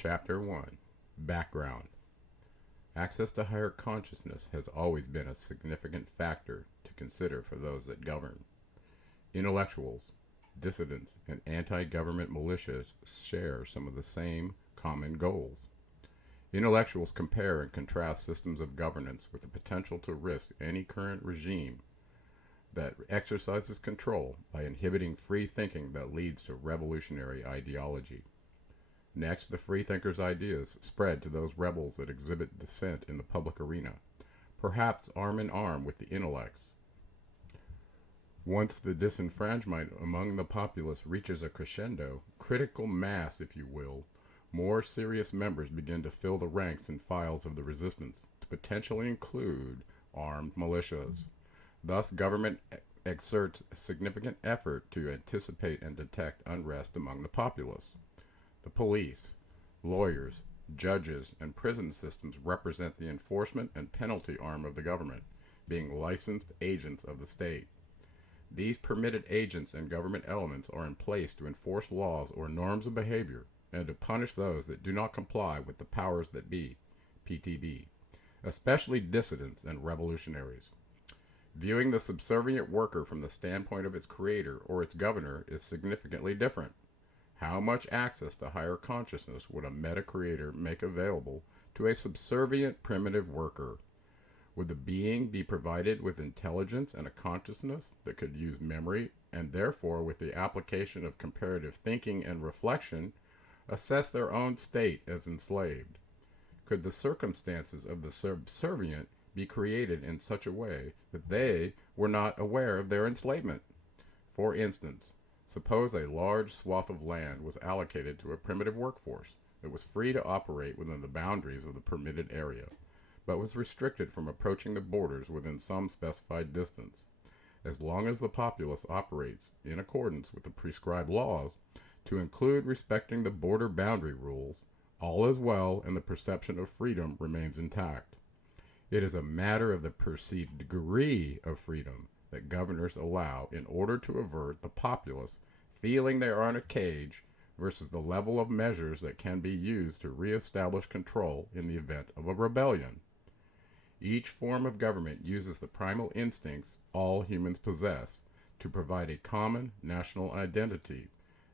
Chapter 1. Background. Access to higher consciousness has always been a significant factor to consider for those that govern. Intellectuals, dissidents, and anti-government militias share some of the same common goals. Intellectuals compare and contrast systems of governance with the potential to risk any current regime that exercises control by inhibiting free thinking that leads to revolutionary ideology. Next, the freethinkers' ideas spread to those rebels that exhibit dissent in the public arena, perhaps arm in arm with the intellects. Once the disenfranchisement among the populace reaches a crescendo, critical mass if you will, more serious members begin to fill the ranks and files of the resistance, to potentially include armed militias. Thus, government exerts significant effort to anticipate and detect unrest among the populace. The police, lawyers, judges, and prison systems represent the enforcement and penalty arm of the government, being licensed agents of the state. These permitted agents and government elements are in place to enforce laws or norms of behavior and to punish those that do not comply with the powers that be, PTB, especially dissidents and revolutionaries. Viewing the subservient worker from the standpoint of its creator or its governor is significantly different. How much access to higher consciousness would a meta-creator make available to a subservient primitive worker? Would the being be provided with intelligence and a consciousness that could use memory and therefore with the application of comparative thinking and reflection assess their own state as enslaved? Could the circumstances of the subservient be created in such a way that they were not aware of their enslavement? For instance, suppose a large swath of land was allocated to a primitive workforce that was free to operate within the boundaries of the permitted area, but was restricted from approaching the borders within some specified distance. As long as the populace operates in accordance with the prescribed laws, to include respecting the border boundary rules, all is well and the perception of freedom remains intact. It is a matter of the perceived degree of freedom that governors allow in order to avert the populace feeling they are in a cage versus the level of measures that can be used to reestablish control in the event of a rebellion. Each form of government uses the primal instincts all humans possess to provide a common national identity,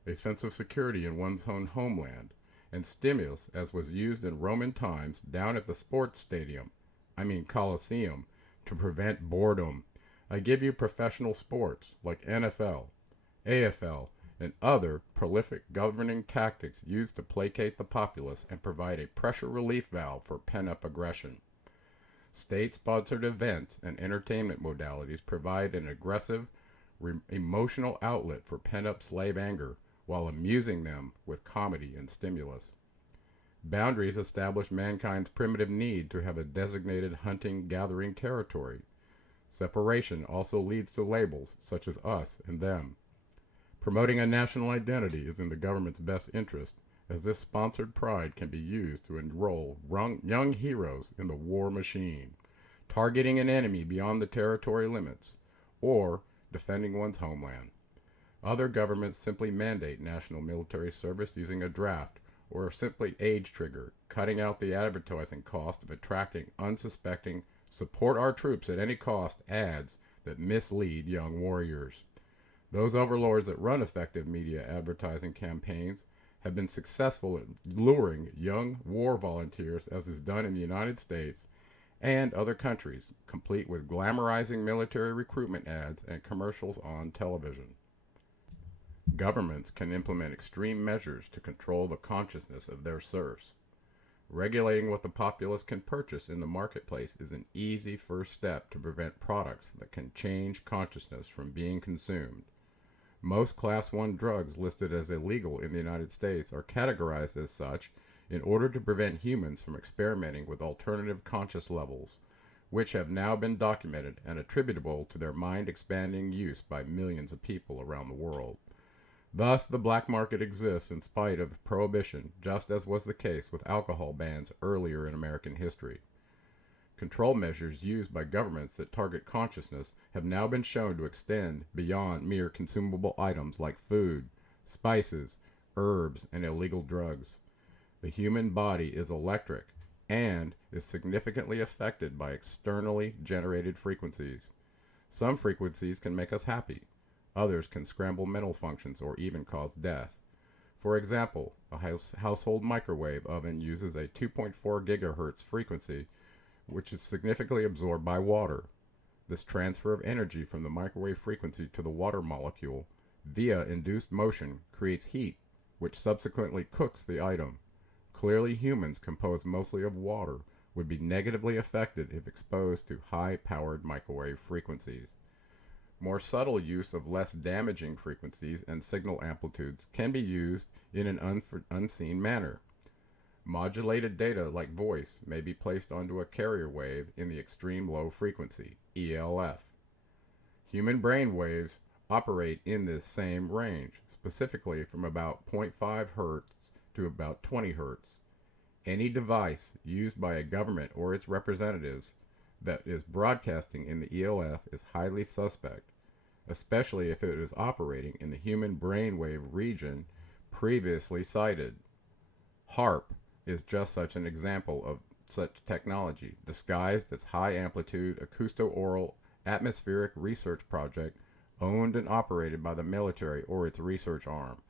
a sense of security in one's own homeland, and stimulus as was used in Roman times down at the sports stadium, Colosseum, to prevent boredom. I give you professional sports like NFL, AFL, and other prolific governing tactics used to placate the populace and provide a pressure relief valve for pent-up aggression. State-sponsored events and entertainment modalities provide an aggressive, emotional outlet for pent-up slave anger while amusing them with comedy and stimulus. Boundaries establish mankind's primitive need to have a designated hunting-gathering territory. Separation also leads to labels such as us and them. Promoting a national identity is in the government's best interest, as this sponsored pride can be used to enroll young heroes in the war machine, targeting an enemy beyond the territory limits, or defending one's homeland. Other governments simply mandate national military service using a draft or simply age trigger, cutting out the advertising cost of attracting unsuspecting support our troops at any cost ads that mislead young warriors. Those overlords that run effective media advertising campaigns have been successful at luring young war volunteers, as is done in the United States and other countries, complete with glamorizing military recruitment ads and commercials on television. Governments can implement extreme measures to control the consciousness of their serfs. Regulating what the populace can purchase in the marketplace is an easy first step to prevent products that can change consciousness from being consumed. Most Class 1 drugs listed as illegal in the United States are categorized as such in order to prevent humans from experimenting with alternative conscious levels, which have now been documented and attributable to their mind-expanding use by millions of people around the world. Thus, the black market exists in spite of prohibition, just as was the case with alcohol bans earlier in American history. Control measures used by governments that target consciousness have now been shown to extend beyond mere consumable items like food, spices, herbs, and illegal drugs. The human body is electric and is significantly affected by externally generated frequencies. Some frequencies can make us happy. Others can scramble mental functions or even cause death. For example, a household microwave oven uses a 2.4 gigahertz frequency, which is significantly absorbed by water. This transfer of energy from the microwave frequency to the water molecule via induced motion creates heat, which subsequently cooks the item. Clearly, humans, composed mostly of water, would be negatively affected if exposed to high-powered microwave frequencies. More subtle use of less damaging frequencies and signal amplitudes can be used in an unseen manner. Modulated data like voice may be placed onto a carrier wave in the extreme low frequency, ELF. Human brain waves operate in this same range, specifically from about 0.5 Hz to about 20 Hz. Any device used by a government or its representatives that is broadcasting in the ELF is highly suspect, especially if it is operating in the human brainwave region previously cited. HARP is just such an example of such technology, disguised as high-amplitude acousto-aural atmospheric research project owned and operated by the military or its research arm.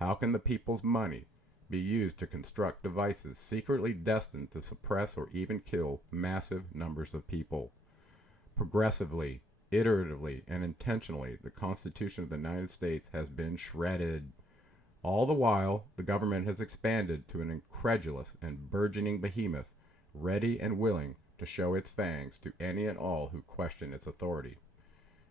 How can the people's money be used to construct devices secretly destined to suppress or even kill massive numbers of people? Progressively, iteratively, and intentionally, the Constitution of the United States has been shredded. All the while, the government has expanded to an incredulous and burgeoning behemoth, ready and willing to show its fangs to any and all who question its authority.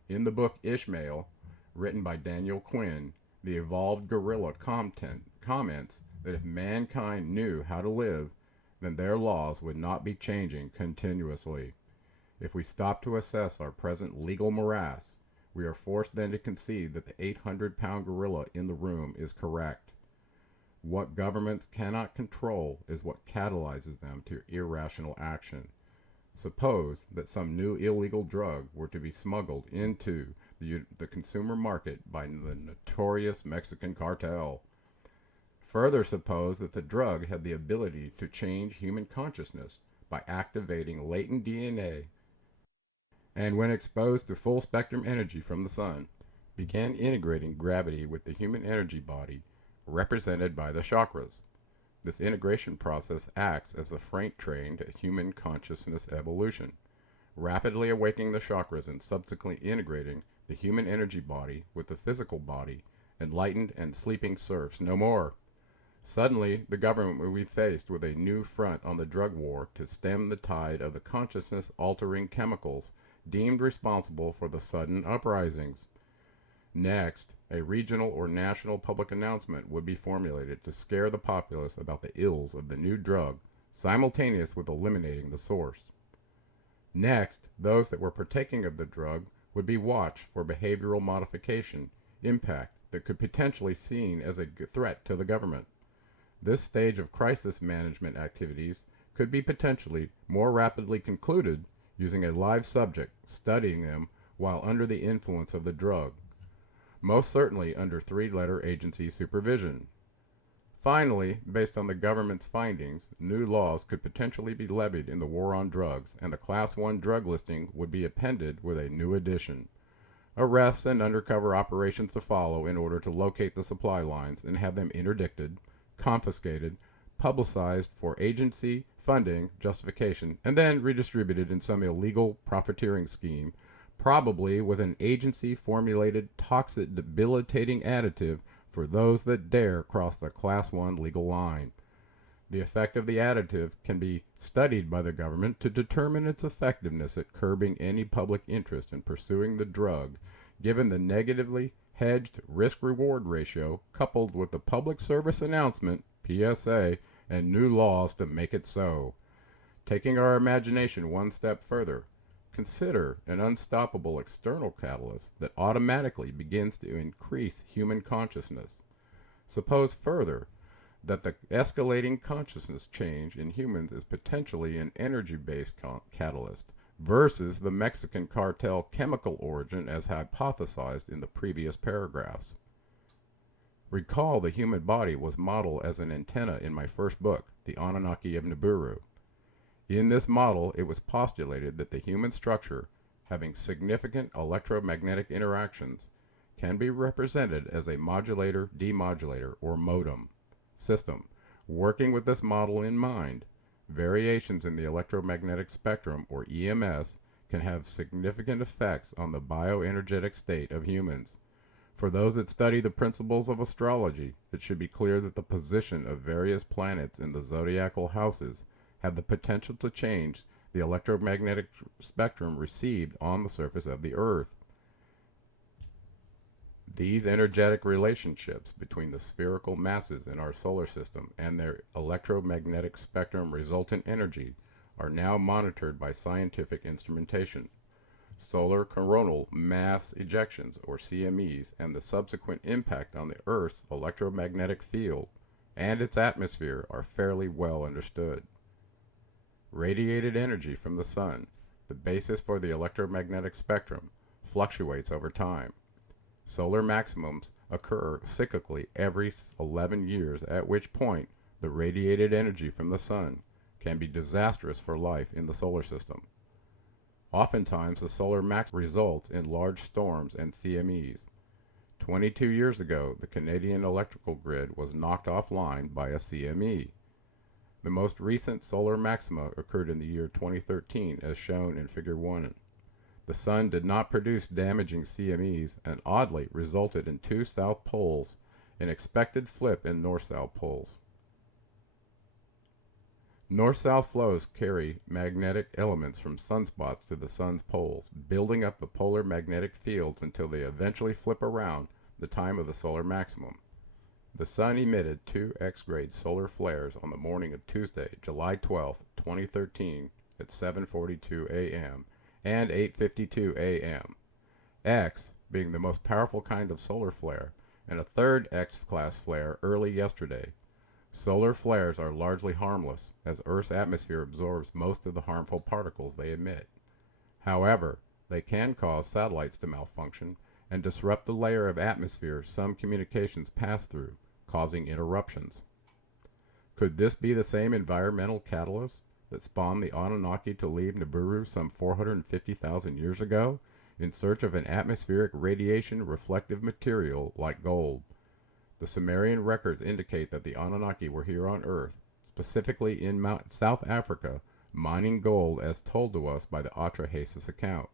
In the book Ishmael, written by Daniel Quinn, the evolved gorilla comments that if mankind knew how to live, then their laws would not be changing continuously. If we stop to assess our present legal morass, we are forced then to concede that the 800-pound gorilla in the room is correct. What governments cannot control is what catalyzes them to irrational action. Suppose that some new illegal drug were to be smuggled into the consumer market by the notorious Mexican cartel. Further, suppose that the drug had the ability to change human consciousness by activating latent DNA, and when exposed to full spectrum energy from the sun, began integrating gravity with the human energy body, represented by the chakras. This integration process acts as the freight train to human consciousness evolution, rapidly awakening the chakras and subsequently integrating the human energy body with the physical body. Enlightened and sleeping serfs no more. Suddenly, the government will be faced with a new front on the drug war to stem the tide of the consciousness-altering chemicals deemed responsible for the sudden uprisings. Next, a regional or national public announcement would be formulated to scare the populace about the ills of the new drug, simultaneous with eliminating the source. Next, those that were partaking of the drug would be watched for behavioral modification impact that could potentially be seen as a threat to the government. This stage of crisis management activities could be potentially more rapidly concluded using a live subject, studying them while under the influence of the drug, most certainly under three-letter agency supervision. Finally, based on the government's findings, new laws could potentially be levied in the war on drugs, and the Class 1 drug listing would be appended with a new addition. Arrests and undercover operations to follow in order to locate the supply lines and have them interdicted, confiscated, publicized for agency, funding, justification, and then redistributed in some illegal profiteering scheme, probably with an agency-formulated toxic debilitating additive for those that dare cross the Class 1 legal line. The effect of the additive can be studied by the government to determine its effectiveness at curbing any public interest in pursuing the drug, given the negatively hedged risk-reward ratio coupled with the public service announcement, PSA, and new laws to make it so. Taking our imagination one step further, consider an unstoppable external catalyst that automatically begins to increase human consciousness. Suppose further that the escalating consciousness change in humans is potentially an energy-based catalyst versus the Mexican cartel chemical origin as hypothesized in the previous paragraphs. Recall the human body was modeled as an antenna in my first book, The Anunnaki of Nibiru. In this model, it was postulated that the human structure, having significant electromagnetic interactions, can be represented as a modulator-demodulator, or modem, system. Working with this model in mind, variations in the electromagnetic spectrum, or EMS, can have significant effects on the bioenergetic state of humans. For those that study the principles of astrology, it should be clear that the position of various planets in the zodiacal houses have the potential to change the electromagnetic spectrum received on the surface of the Earth. These energetic relationships between the spherical masses in our solar system and their electromagnetic spectrum resultant energy are now monitored by scientific instrumentation. Solar coronal mass ejections, or CMEs, and the subsequent impact on the Earth's electromagnetic field and its atmosphere are fairly well understood. Radiated energy from the sun, the basis for the electromagnetic spectrum, fluctuates over time. Solar maximums occur cyclically every 11 years, at which point the radiated energy from the sun can be disastrous for life in the solar system. Oftentimes, the solar max results in large storms and CMEs. 22 years ago, the Canadian electrical grid was knocked offline by a CME. The most recent solar maxima occurred in the year 2013, as shown in Figure 1. The sun did not produce damaging CMEs and oddly resulted in two south poles, an expected flip in north-south poles. North-south flows carry magnetic elements from sunspots to the sun's poles, building up the polar magnetic fields until they eventually flip around the time of the solar maximum. The sun emitted two X-grade solar flares on the morning of Tuesday, July 12, 2013 at 7:42 a.m. and 8:52 a.m. X being the most powerful kind of solar flare, and a third X-class flare early yesterday. Solar flares are largely harmless, as Earth's atmosphere absorbs most of the harmful particles they emit. However, they can cause satellites to malfunction and disrupt the layer of atmosphere some communications pass through, causing interruptions. Could this be the same environmental catalyst that spawned the Anunnaki to leave Nibiru some 450,000 years ago in search of an atmospheric radiation reflective material like gold? The Sumerian records indicate that the Anunnaki were here on Earth, specifically in South Africa, mining gold as told to us by the Atrahasis account.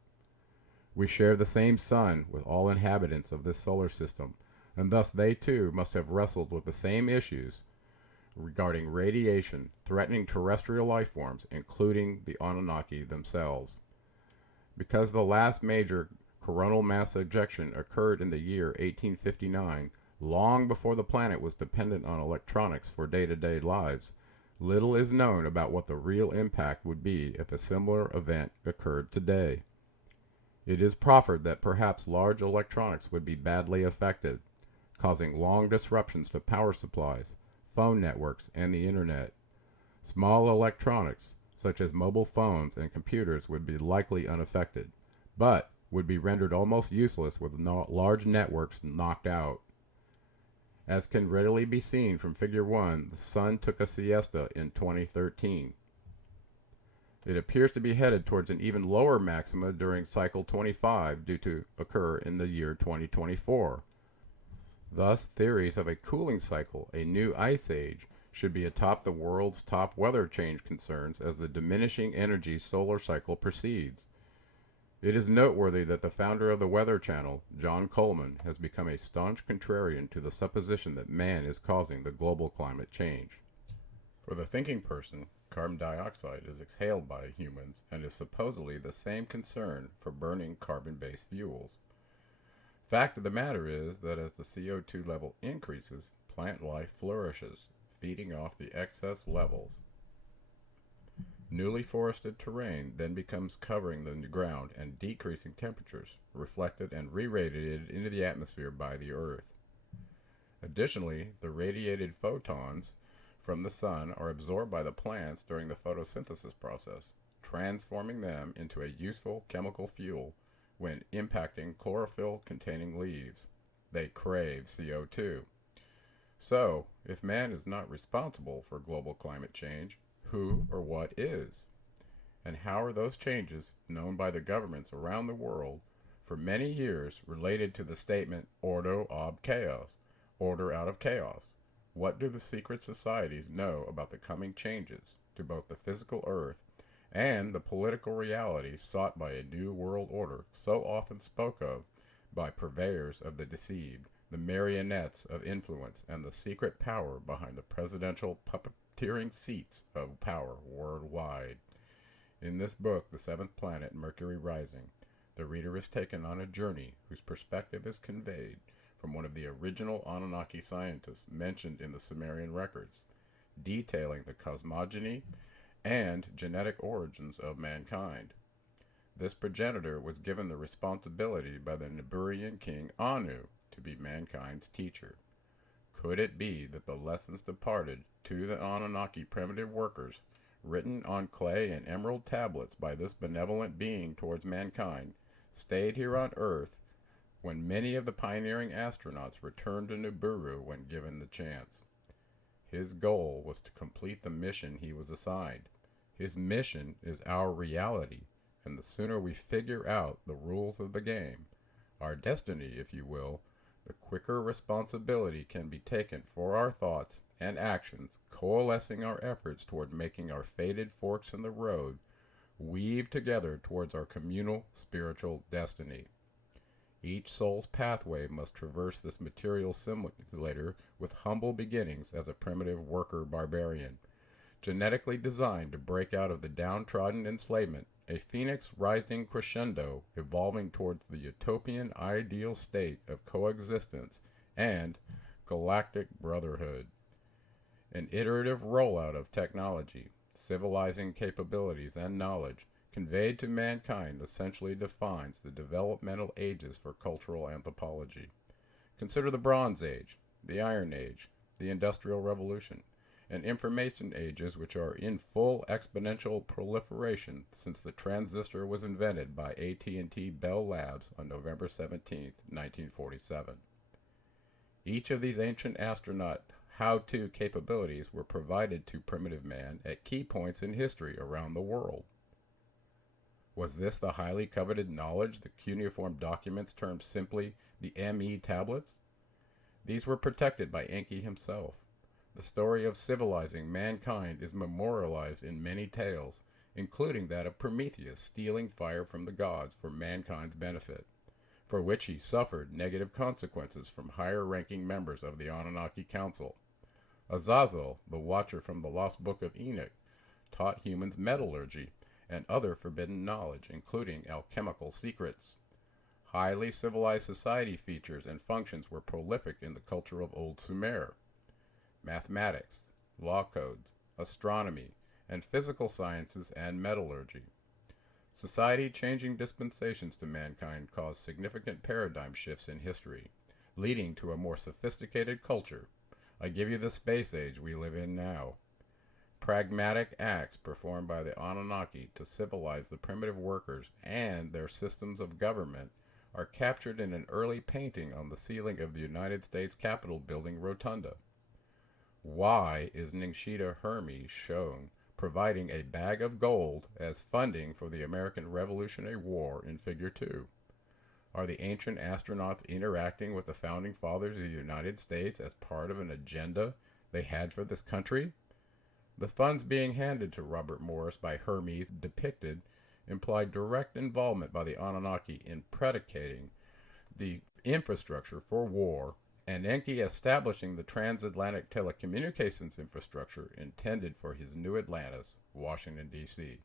We share the same sun with all inhabitants of this solar system, and thus they too must have wrestled with the same issues regarding radiation threatening terrestrial life forms, including the Anunnaki themselves. Because the last major coronal mass ejection occurred in the year 1859, long before the planet was dependent on electronics for day-to-day lives, little is known about what the real impact would be if a similar event occurred today. It is proffered that perhaps large electronics would be badly affected, causing long disruptions to power supplies, phone networks, and the internet. Small electronics, such as mobile phones and computers, would be likely unaffected, but would be rendered almost useless with large networks knocked out. As can readily be seen from Figure 1, the sun took a siesta in 2013. It appears to be headed towards an even lower maxima during cycle 25 due to occur in the year 2024. Thus, theories of a cooling cycle, a new ice age, should be atop the world's top weather change concerns as the diminishing energy solar cycle proceeds. It is noteworthy that the founder of the Weather Channel, John Culling, has become a staunch contrarian to the supposition that man is causing the global climate change. For the thinking person, carbon dioxide is exhaled by humans and is supposedly the same concern for burning carbon-based fuels. Fact of the matter is that as the CO2 level increases, plant life flourishes, feeding off the excess levels. Newly forested terrain then becomes covering the ground and decreasing temperatures, reflected and re-radiated into the atmosphere by the Earth. Additionally, the radiated photons from the sun are absorbed by the plants during the photosynthesis process, transforming them into a useful chemical fuel when impacting chlorophyll-containing leaves. They crave CO2. So, if man is not responsible for global climate change, who or what is? And how are those changes, known by the governments around the world for many years, related to the statement ordo ab chaos, order out of chaos? What do the secret societies know about the coming changes to both the physical earth and the political reality sought by a new world order so often spoke of by purveyors of the deceived, the marionettes of influence, and the secret power behind the presidential puppeteering seats of power worldwide? In this book, The Seventh Planet, Mercury Rising, the reader is taken on a journey whose perspective is conveyed from one of the original Anunnaki scientists mentioned in the Sumerian records, detailing the cosmogony and genetic origins of mankind. This progenitor was given the responsibility by the Nibiruan king Anu to be mankind's teacher. Could it be that the lessons departed to the Anunnaki primitive workers, written on clay and emerald tablets by this benevolent being towards mankind, stayed here on Earth when many of the pioneering astronauts returned to Nibiru when given the chance? His goal was to complete the mission he was assigned. His mission is our reality, and the sooner we figure out the rules of the game, our destiny, if you will, the quicker responsibility can be taken for our thoughts and actions, coalescing our efforts toward making our fated forks in the road weave together towards our communal spiritual destiny. Each soul's pathway must traverse this material simulator with humble beginnings as a primitive worker barbarian, genetically designed to break out of the downtrodden enslavement, a phoenix rising crescendo, evolving towards the utopian ideal state of coexistence and galactic brotherhood. An iterative rollout of technology, civilizing capabilities, and knowledge conveyed to mankind essentially defines the developmental ages for cultural anthropology. Consider the Bronze Age, the Iron Age, the Industrial Revolution, and information ages which are in full exponential proliferation since the transistor was invented by AT&T Bell Labs on November 17, 1947. Each of these ancient astronaut how-to capabilities were provided to primitive man at key points in history around the world. Was this the highly coveted knowledge the cuneiform documents termed simply the ME tablets? These were protected by Enki himself. The story of civilizing mankind is memorialized in many tales, including that of Prometheus stealing fire from the gods for mankind's benefit, for which he suffered negative consequences from higher-ranking members of the Anunnaki Council. Azazel, the watcher from the Lost Book of Enoch, taught humans metallurgy and other forbidden knowledge, including alchemical secrets. Highly civilized society features and functions were prolific in the culture of Old Sumer. Mathematics, law codes, astronomy, and physical sciences and metallurgy. Society-changing dispensations to mankind caused significant paradigm shifts in history, leading to a more sophisticated culture. I give you the space age we live in now. Pragmatic acts performed by the Anunnaki to civilize the primitive workers and their systems of government are captured in an early painting on the ceiling of the United States Capitol building rotunda. Why is Ningshita Hermes shown providing a bag of gold as funding for the American Revolutionary War in Figure 2? Are the ancient astronauts interacting with the founding fathers of the United States as part of an agenda they had for this country? The funds being handed to Robert Morris by Hermes depicted implied direct involvement by the Anunnaki in predicating the infrastructure for war, and Enki establishing the transatlantic telecommunications infrastructure intended for his new Atlantis, Washington, D.C.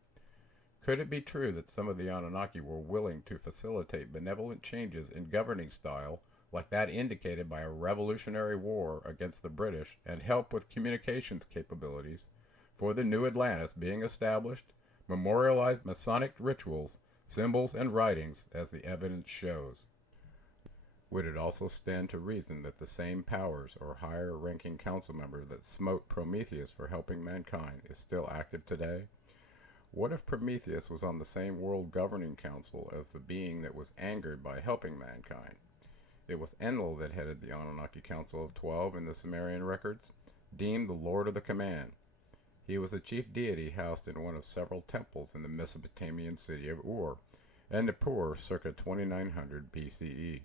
Could it be true that some of the Anunnaki were willing to facilitate benevolent changes in governing style, like that indicated by a revolutionary war against the British, and help with communications capabilities for the new Atlantis being established, memorialized Masonic rituals, symbols, and writings, as the evidence shows? Would it also stand to reason that the same powers or higher-ranking council member that smote Prometheus for helping mankind is still active today? What if Prometheus was on the same world governing council as the being that was angered by helping mankind? It was Enlil that headed the Anunnaki Council of 12 in the Sumerian records, deemed the Lord of the Command. He was the chief deity housed in one of several temples in the Mesopotamian city of Ur, and Nippur circa 2900 BCE.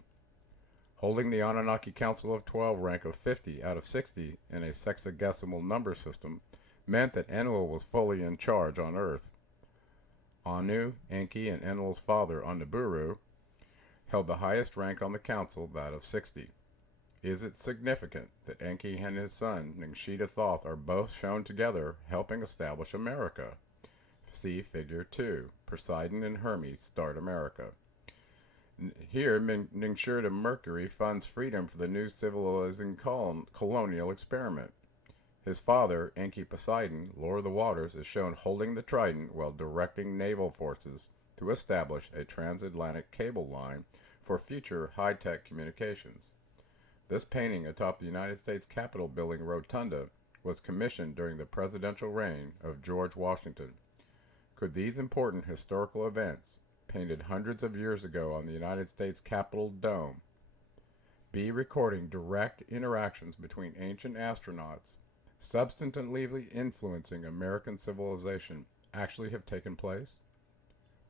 Holding the Anunnaki Council of 12 rank of 50 out of 60 in a sexagesimal number system meant that Enlil was fully in charge on Earth. Anu, Enki, and Enlil's father on Nibiru held the highest rank on the council, that of 60. Is it significant that Enki and his son, Ningshita Thoth, are both shown together helping establish America? See Figure 2. Poseidon and Hermes start America. Here, Ningshita Mercury funds freedom for the new civilizing colonial experiment. His father, Enki Poseidon, Lord of the Waters, is shown holding the trident while directing naval forces to establish a transatlantic cable line for future high-tech communications. This painting atop the United States Capitol building rotunda was commissioned during the presidential reign of George Washington. Could these important historical events, painted hundreds of years ago on the United States Capitol dome, be recording direct interactions between ancient astronauts, substantively influencing American civilization, actually have taken place?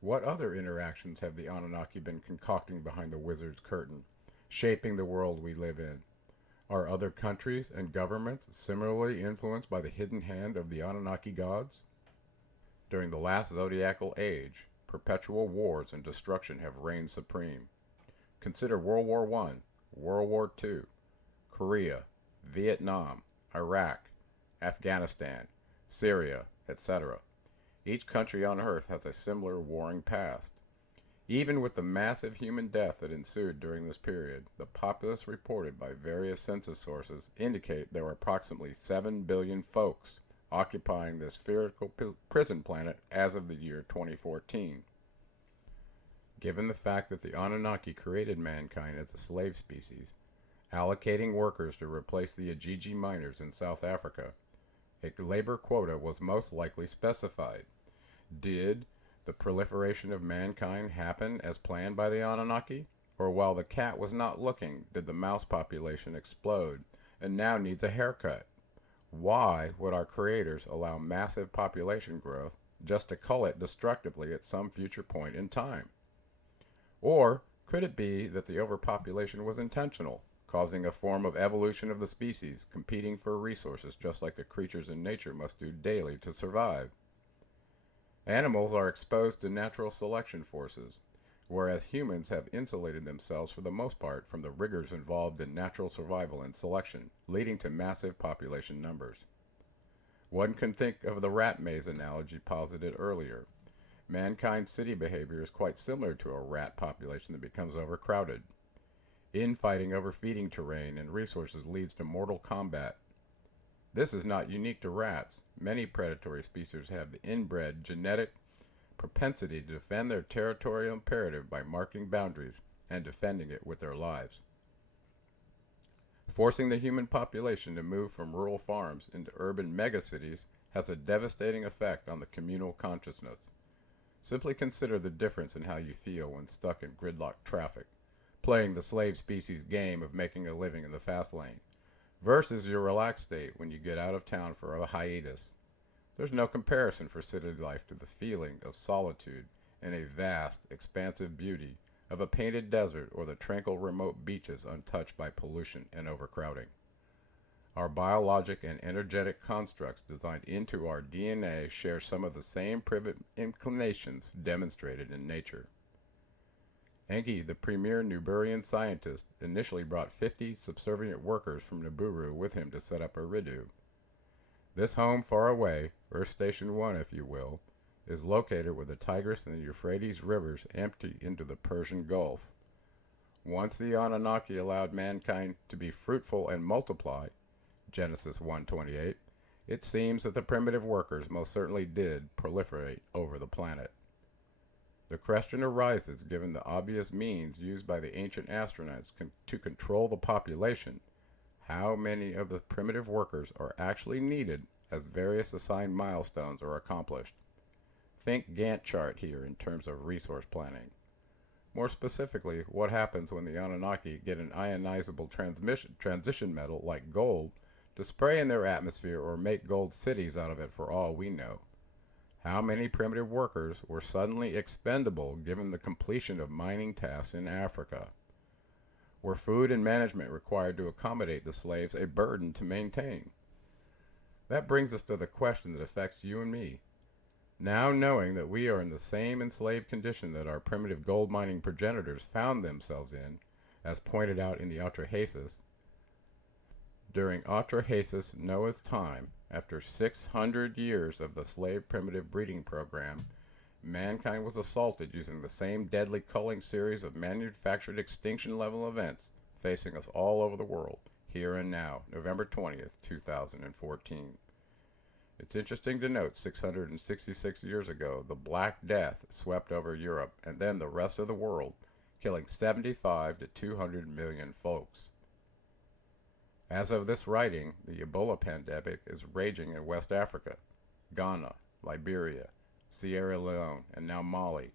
What other interactions have the Anunnaki been concocting behind the wizard's curtain, shaping the world we live in? Are other countries and governments similarly influenced by the hidden hand of the Anunnaki gods? During the last zodiacal age, perpetual wars and destruction have reigned supreme. Consider World War I, World War II, Korea, Vietnam, Iraq, Afghanistan, Syria, etc. Each country on Earth has a similar warring past. Even with the massive human death that ensued during this period, the populace reported by various census sources indicate there were approximately 7 billion folks occupying this spherical prison planet as of the year 2014. Given the fact that the Anunnaki created mankind as a slave species, allocating workers to replace the Ajiji miners in South Africa, a labor quota was most likely specified. Did the proliferation of mankind happen as planned by the Anunnaki? Or while the cat was not looking, did the mouse population explode and now needs a haircut? Why would our creators allow massive population growth just to cull it destructively at some future point in time? Or could it be that the overpopulation was intentional, causing a form of evolution of the species, competing for resources just like the creatures in nature must do daily to survive? Animals are exposed to natural selection forces, whereas humans have insulated themselves for the most part from the rigors involved in natural survival and selection, leading to massive population numbers. One can think of the rat maze analogy posited earlier. Mankind's city behavior is quite similar to a rat population that becomes overcrowded. Infighting over feeding terrain and resources leads to mortal combat. This is not unique to rats. Many predatory species have the inbred genetic propensity to defend their territorial imperative by marking boundaries and defending it with their lives. Forcing the human population to move from rural farms into urban megacities has a devastating effect on the communal consciousness. Simply consider the difference in how you feel when stuck in gridlock traffic, playing the slave species game of making a living in the fast lane, versus your relaxed state when you get out of town for a hiatus. There's no comparison for city life to the feeling of solitude in a vast, expansive beauty of a painted desert or the tranquil remote beaches untouched by pollution and overcrowding. Our biologic and energetic constructs designed into our DNA share some of the same primitive inclinations demonstrated in nature. Enki, the premier Nuburian scientist, initially brought 50 subservient workers from Nibiru with him to set up Eridu. This home far away, Earth Station 1 if you will, is located where the Tigris and the Euphrates rivers empty into the Persian Gulf. Once the Anunnaki allowed mankind to be fruitful and multiply, Genesis 1:28, it seems that the primitive workers most certainly did proliferate over the planet. The question arises, given the obvious means used by the ancient astronauts to control the population, how many of the primitive workers are actually needed as various assigned milestones are accomplished? Think Gantt chart here in terms of resource planning. More specifically, what happens when the Anunnaki get an ionizable transition metal like gold to spray in their atmosphere or make gold cities out of it for all we know. How many primitive workers were suddenly expendable given the completion of mining tasks in Africa? Were food and management required to accommodate the slaves a burden to maintain? That brings us to the question that affects you and me. Now knowing that we are in the same enslaved condition that our primitive gold mining progenitors found themselves in, as pointed out in the Atrahasis, during Atrahasis Noah's time, after 600 years of the slave primitive breeding program, mankind was assaulted using the same deadly culling series of manufactured extinction level events facing us all over the world, here and now, November 20th, 2014. It's interesting to note 666 years ago, the Black Death swept over Europe and then the rest of the world, killing 75 to 200 million folks. As of this writing, the Ebola pandemic is raging in West Africa, Ghana, Liberia, Sierra Leone, and now Mali,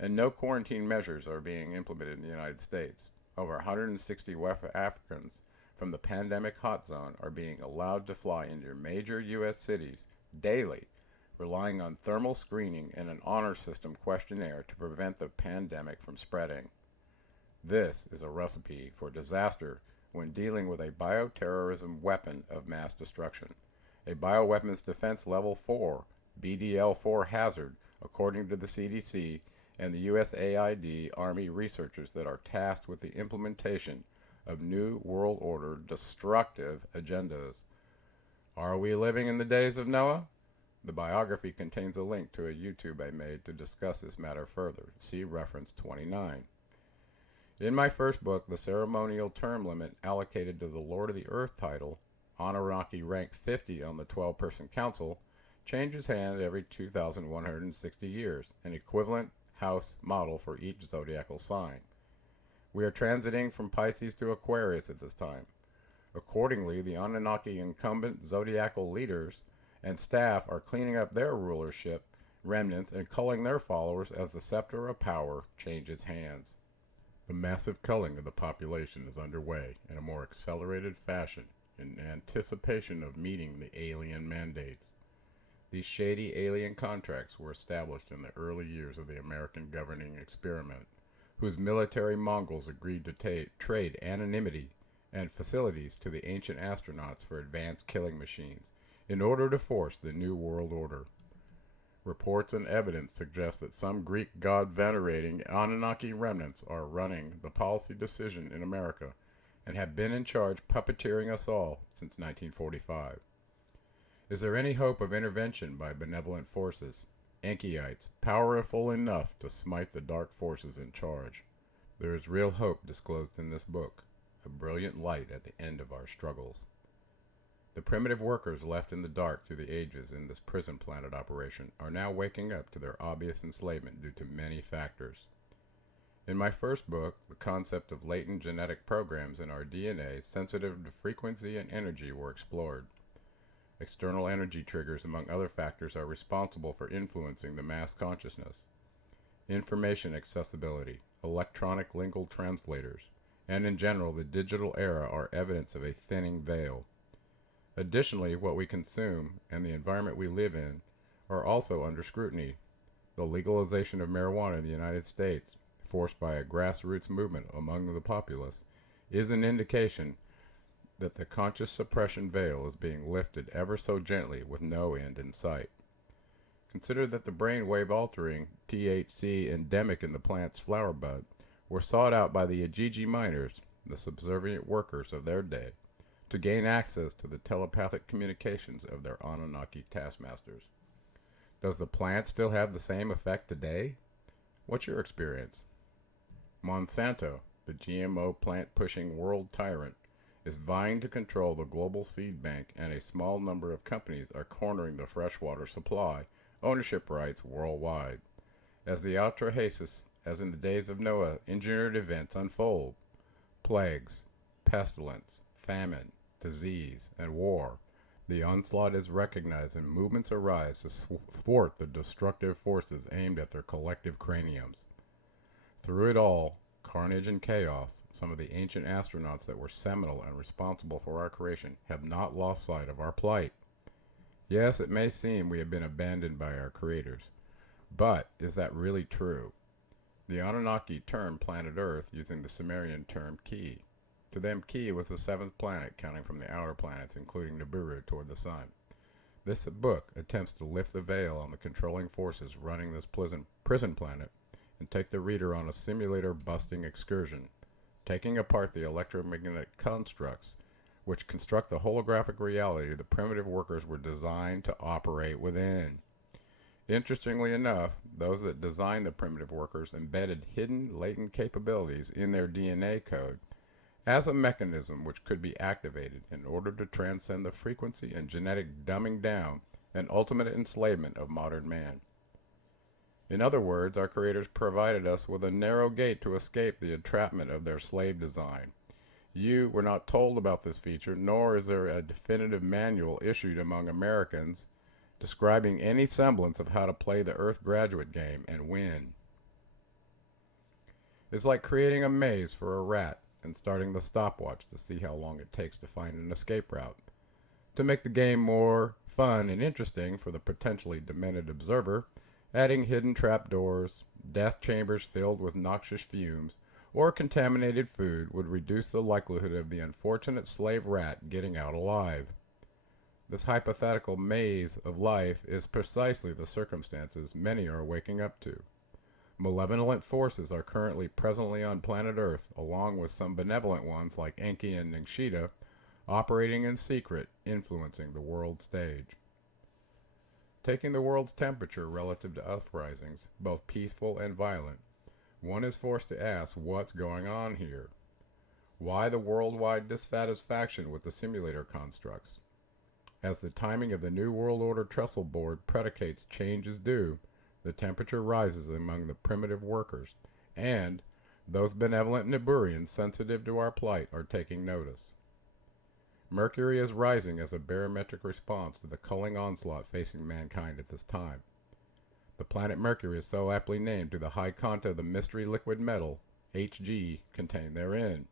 and no quarantine measures are being implemented in the United States. Over 160 West Africans from the pandemic hot zone are being allowed to fly into major U.S. cities daily, relying on thermal screening and an honor system questionnaire to prevent the pandemic from spreading. This is a recipe for disaster when dealing with a bioterrorism weapon of mass destruction, a bioweapons defense level 4, BDL-4 hazard, according to the CDC and the USAID Army researchers that are tasked with the implementation of New World Order destructive agendas. Are we living in the days of Noah? The biography contains a link to a YouTube I made to discuss this matter further. See reference 29. In my first book, the ceremonial term limit allocated to the Lord of the Earth title, Anunnaki ranked 50 on the 12-person council, changes hands every 2,160 years, an equivalent house model for each zodiacal sign. We are transiting from Pisces to Aquarius at this time. Accordingly, the Anunnaki incumbent zodiacal leaders and staff are cleaning up their rulership remnants and culling their followers as the scepter of power changes hands. The massive culling of the population is underway in a more accelerated fashion in anticipation of meeting the alien mandates. These shady alien contracts were established in the early years of the American governing experiment, whose military Mongols agreed to trade anonymity and facilities to the ancient astronauts for advanced killing machines in order to force the New World Order. Reports and evidence suggest that some Greek god-venerating Anunnaki remnants are running the policy decision in America and have been in charge puppeteering us all since 1945. Is there any hope of intervention by benevolent forces, Enkyites, powerful enough to smite the dark forces in charge? There is real hope disclosed in this book, a brilliant light at the end of our struggles. The primitive workers left in the dark through the ages in this prison planet operation are now waking up to their obvious enslavement due to many factors. In my first book, the concept of latent genetic programs in our DNA sensitive to frequency and energy were explored. External energy triggers, among other factors, are responsible for influencing the mass consciousness. Information accessibility, electronic lingual translators, and in general the digital era are evidence of a thinning veil. Additionally, what we consume and the environment we live in are also under scrutiny. The legalization of marijuana in the United States, forced by a grassroots movement among the populace, is an indication that the conscious suppression veil is being lifted ever so gently with no end in sight. Consider that the brainwave altering THC endemic in the plant's flower bud were sought out by the Ajiji miners, the subservient workers of their day, to gain access to the telepathic communications of their Anunnaki taskmasters. Does the plant still have the same effect today? What's your experience? Monsanto, the GMO plant-pushing world tyrant, is vying to control the global seed bank, and a small number of companies are cornering the freshwater supply ownership rights worldwide. As the Atrahasis, as in the days of Noah, engineered events unfold. Plagues, pestilence, famine, disease, and war. The onslaught is recognized and movements arise to thwart the destructive forces aimed at their collective craniums. Through it all, carnage and chaos, some of the ancient astronauts that were seminal and responsible for our creation have not lost sight of our plight. Yes, it may seem we have been abandoned by our creators, but is that really true? The Anunnaki termed planet Earth using the Sumerian term Ki. To them, Ki was the seventh planet, counting from the outer planets, including Nibiru, toward the sun. This book attempts to lift the veil on the controlling forces running this prison planet and take the reader on a simulator-busting excursion, taking apart the electromagnetic constructs which construct the holographic reality the primitive workers were designed to operate within. Interestingly enough, those that designed the primitive workers embedded hidden, latent capabilities in their DNA code as a mechanism which could be activated in order to transcend the frequency and genetic dumbing down and ultimate enslavement of modern man. In other words, our creators provided us with a narrow gate to escape the entrapment of their slave design. You were not told about this feature, nor is there a definitive manual issued among Americans describing any semblance of how to play the Earth graduate game and win. It's like creating a maze for a rat and starting the stopwatch to see how long it takes to find an escape route. To make the game more fun and interesting for the potentially demented observer, adding hidden trapdoors, death chambers filled with noxious fumes, or contaminated food would reduce the likelihood of the unfortunate slave rat getting out alive. This hypothetical maze of life is precisely the circumstances many are waking up to. Malevolent forces are presently on planet Earth, along with some benevolent ones like Enki and Ningshita, operating in secret, influencing the world stage. Taking the world's temperature relative to uprisings, both peaceful and violent, one is forced to ask what's going on here. Why the worldwide dissatisfaction with the simulator constructs? As the timing of the New World Order trestle board predicates change is due, the temperature rises among the primitive workers, and those benevolent Niburians sensitive to our plight are taking notice. Mercury is rising as a barometric response to the culling onslaught facing mankind at this time. The planet Mercury is so aptly named to the high content of the mystery liquid metal, Hg, contained therein.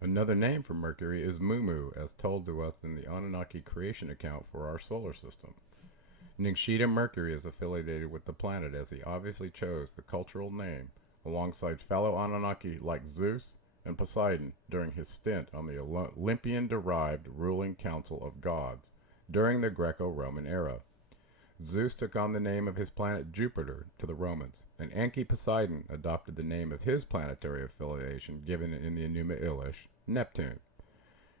Another name for Mercury is Mumu, as told to us in the Anunnaki creation account for our solar system. Ningshita Mercury is affiliated with the planet as he obviously chose the cultural name alongside fellow Anunnaki like Zeus and Poseidon during his stint on the Olympian-derived ruling council of gods during the Greco-Roman era. Zeus took on the name of his planet Jupiter to the Romans, and Enki Poseidon adopted the name of his planetary affiliation given in the Enuma Elish, Neptune.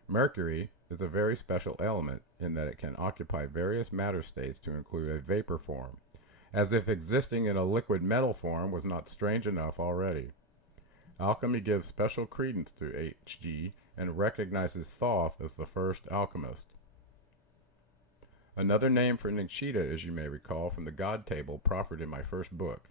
Mercury is a very special element in that it can occupy various matter states to include a vapor form, as if existing in a liquid metal form was not strange enough already. Alchemy gives special credence to Hg and recognizes Thoth as the first alchemist. Another name for Ningshita, as you may recall from the God table proffered in my first book.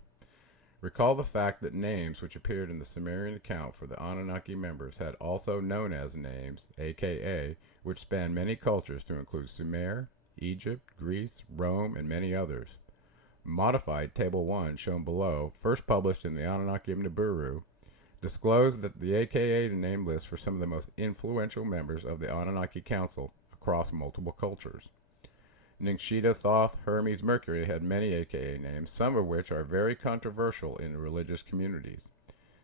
Recall the fact that names which appeared in the Sumerian account for the Anunnaki members had also known as names, aka, which span many cultures to include Sumer, Egypt, Greece, Rome, and many others. Modified Table 1, shown below, first published in the Anunnaki of Nibiru, disclosed that the aka name list for some of the most influential members of the Anunnaki Council across multiple cultures. Ningshita, Thoth, Hermes, Mercury had many aka names, some of which are very controversial in religious communities.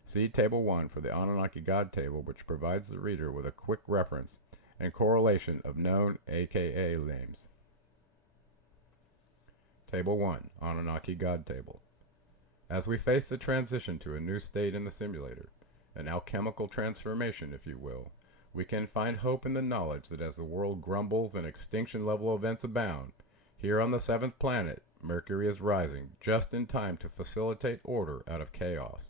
See Table 1 for the Anunnaki God Table, which provides the reader with a quick reference and correlation of known aka names. Table 1, Anunnaki God Table. As we face the transition to a new state in the simulator, an alchemical transformation, if you will, we can find hope in the knowledge that as the world grumbles and extinction-level events abound, here on the seventh planet, Mercury is rising just in time to facilitate order out of chaos.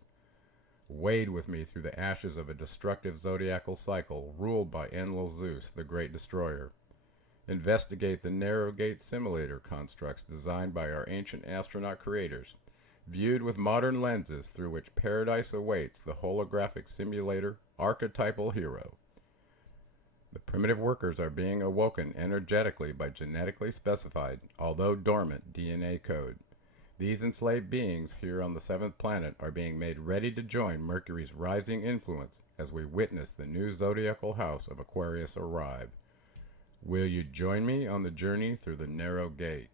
Wade with me through the ashes of a destructive zodiacal cycle ruled by Enlil Zeus, the great destroyer. Investigate the narrow gate simulator constructs designed by our ancient astronaut creators, viewed with modern lenses through which paradise awaits the holographic simulator archetypal hero. The primitive workers are being awoken energetically by genetically specified, although dormant, DNA code. These enslaved beings here on the seventh planet are being made ready to join Mercury's rising influence as we witness the new zodiacal house of Aquarius arrive. Will you join me on the journey through the narrow gate?